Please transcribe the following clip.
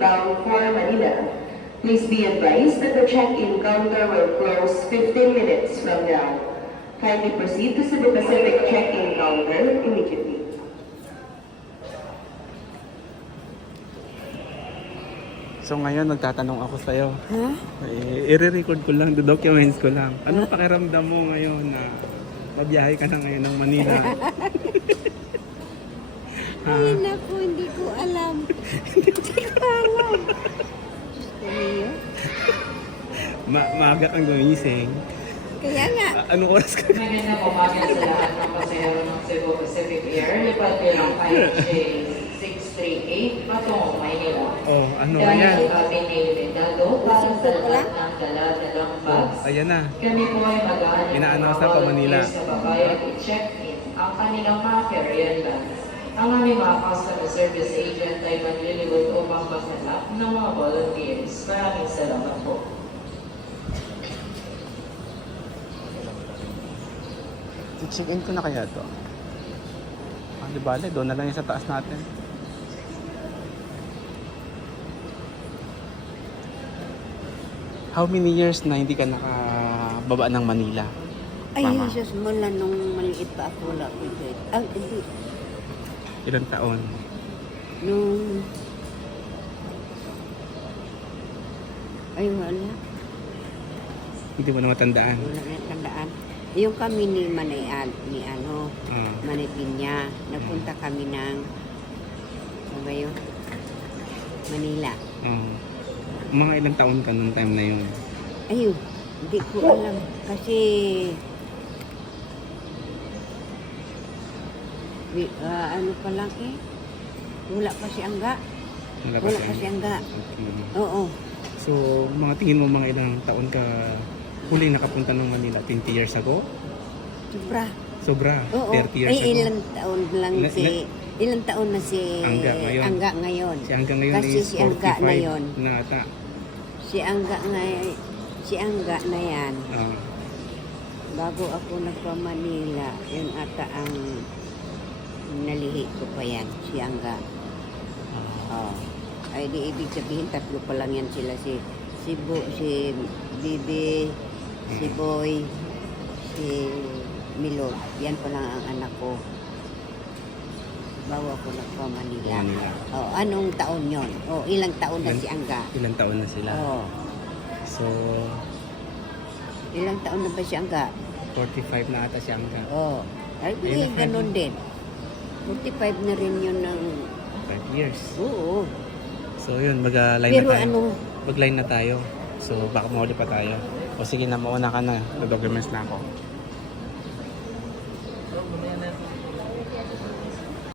bound for Manila. Please be advised that the check-in counter will close 15 minutes from now. Kindly proceed to Cebu Pacific check-in counter immediately. So ngayon magtatanong ako sa'yo. Ha? I-re-record ko lang, documents ko lang. Anong pakiramdam mo ngayon na mabiyahe ka na ngayon ng Manila? Ay, naku, hindi ko alam. Hindi ko alam. Diyos Maaga kang gumising. Kaya nga. Anong oras ka? Magandang umaga sa lahat ng pasahero ng Cebu Pacific Air. Lipad bilang 5J638 patungong Maynila. Oh, ano Dahil yan? sa ating nilibindado para sa lahat ng dala-dalang bags. Ayan na. Kami po ay mag-aanit Ina-announce na pa Manila. sa babayad i-check-in ang kanilang mga carry-on bags. Ang aming mga customer service agent ay maglilibot upang maghanap ng mga volunteers. Maraming salamat po. I-check-in ko na kaya to. Di bale, doon na lang yung sa taas natin. How many years na hindi ka nakababa ng Manila? Ay, Mama. Jesus, mula nung maliit pa ako wala ko dyan. Ang, hindi. Ilang taon? Nung... Ay, wala. Hindi mo na matandaan. Wala na tandaan. Yung kami ni Manayal, ni ano, Ah. Manipinya, nagpunta kami ng, ano ba yun? Manila. Mga ilang taon ka nung time na yun? Ayun, hindi ko alam. Kasi, ano pa lang eh, wala pa si Angga. Wala Wala pa si Angga. Okay. Oo. So, mga tingin mo mga ilang taon ka huling nakapunta ng Manila? 20 years ago? Sobra. Sobra? Oo. 30 years Ay, ago? ilang taon lang ilang taon na si Angga ngayon. Angga ngayon. Si Angga ngayon Kasi is si Angga 45 na yun. na ata. Si Angga na yan. Ah. Bago ako nagpa-Manila, yun ata ang nalihi ko pa yan, si Angga. Oh. Ay di ibig sabihin, tatlo pa lang yan sila. Si Bibi, si Boy, si Milot. Yan pa lang ang anak ko. Bago ako nagpa-Manila. Manila. Oh, anong taon yon? Oh, ilang taon na si Angga? Ilang taon na sila? Oh, So, ilang taon na ba si Angga? 45 na ata si Angga. Oh, ay Ayun, ganun din. 45 na rin yun ng... 5 years. Oo. So, yun, mag-line Pero na tayo. ano, Mag-line na tayo. So, baka mahuli pa tayo. O sige na, mauna ka na. Documents na ako.